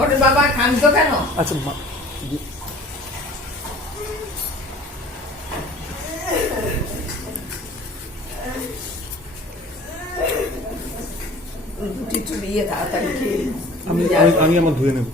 ওরে বাবা খান্ত কেন? আচ্ছা আমি। আমি আমার ধুয়ে নেব।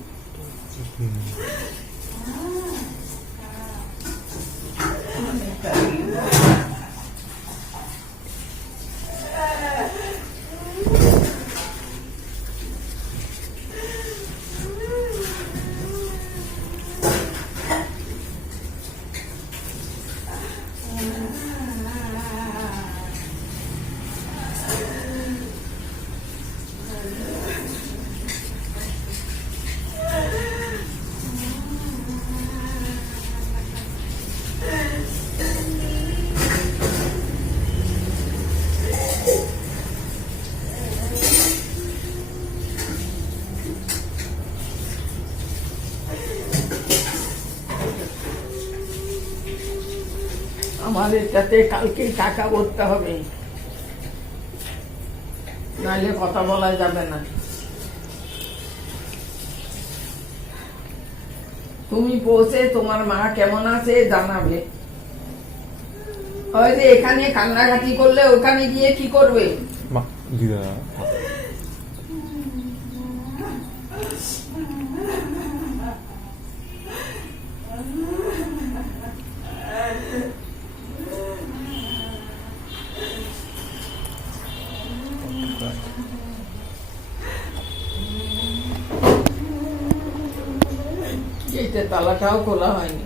আমার তাতে কালকেই টাকা ভরতে হবে। নাহলে কথা বলা যাবে না। তুমি পৌঁছে তোমার মা কেমন আছে জানাবে। হয় যে এখানে কান্নাকাটি করলে ওখানে গিয়ে কি করবে? দিদা তালাটাও খোলা হয়নি।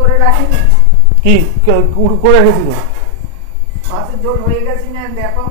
করে রাখিনি। কি? করে রেখেছিল? মাছের ঝোল হয়ে গেছে না দেখো।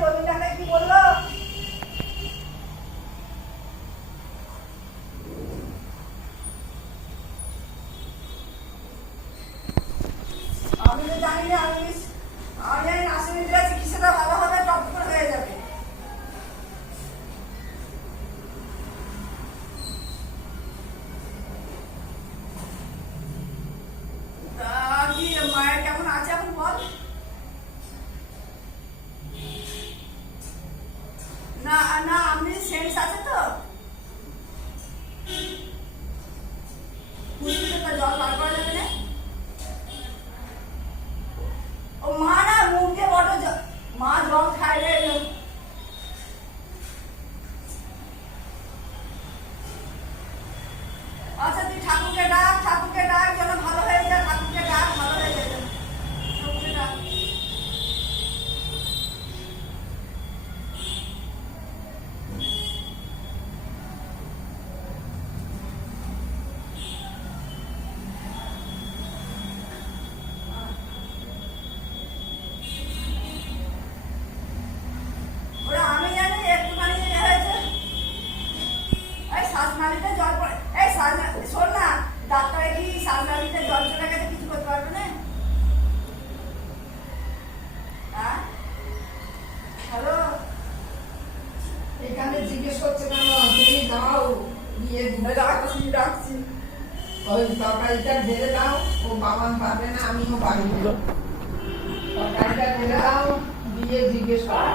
রবীন্দ্রকে দেখেছি রবীন্দ্র কি বলল? ওই তরকারিটা ঢেলে দাও ও বাবা পারবে না আমিও পারব তরকারিটা ঢেলে দাও দিয়ে জিজ্ঞেস করো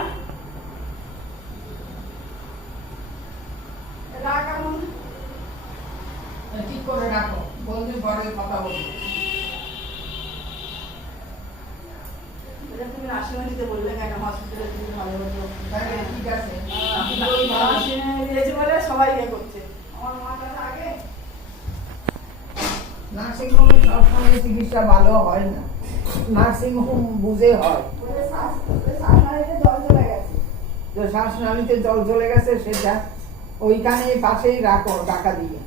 রাখ ঠিক করে রাখো কথা বলব তুমি বললে কেন হসপিটালে ভালো হতো তাহলে ঠিক আছে বলে সবাই ইয়ে করছে আমার মা কাছে আগে নার্সিং হোমে সবসময় চিকিৎসা ভালো হয় না। নার্সিং হোম বুঝে হয়। বলে শ্বাসনালীতে জল চলে গেছে যে শ্বাসনালীতে জল চলে গেছে সেটা ওইখানে পাশেই রাখো টাকা দিয়ে।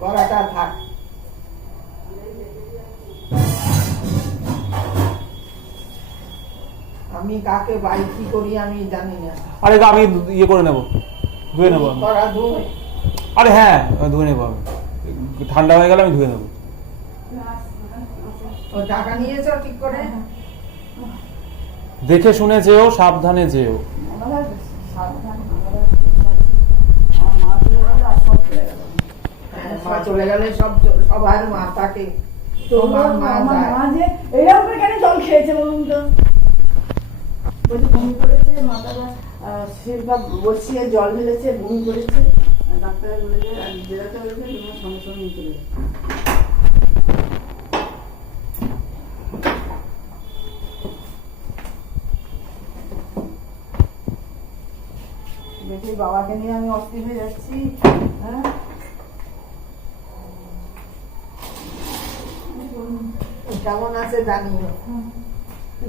করাটা থাক। আমি কাকে বাই কি করি আমি জানি না। আরে আমি ইয়ে করে নেব। ধুয়ে নেব। করা ধুয়ে। আরে হ্যাঁ ধুয়ে নেব আমি ঠান্ডা হয়ে গেলে আমি ধুয়ে নেব। টাকা নিয়েছো ঠিক করে। দেখে শুনে যেও সাবধানে যেও। আমরা সাবধান আমরা আমার মা চলে গেল সব মা চলে গেলে সব সবার মা থাকে। তোমার মা আমার যায়। মা যে এরকম করে কেন জল খেয়েছে বলুন তো? বলছে করেছে মাথাটা বসিয়ে জল ঢেলেছে করেছে। ডাক্তার বলেছে যেতে বলেছে তোমার সঙ্গে সঙ্গে চলে যাবে। দেখি বাবাকে নিয়ে আমি অস্থির হয়ে যাচ্ছি। হ্যাঁ? কেমন আছে জানিও।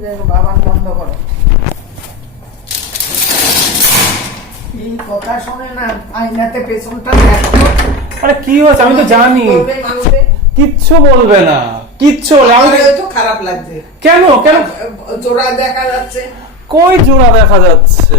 দেখো বাবার বন্ধ করো। কি কথা শোনে না আইনাতে পেছনটা দেখো। আরে কি হয়েছে? আমি তো জানি। বলবে মানুষে, কিচ্ছু বলবে না। কিচ্ছু বলবে আমি তো খারাপ লাগছে। কেন? কেন? জোড়া দেখা যাচ্ছে। কই জোড়া দেখা যাচ্ছে?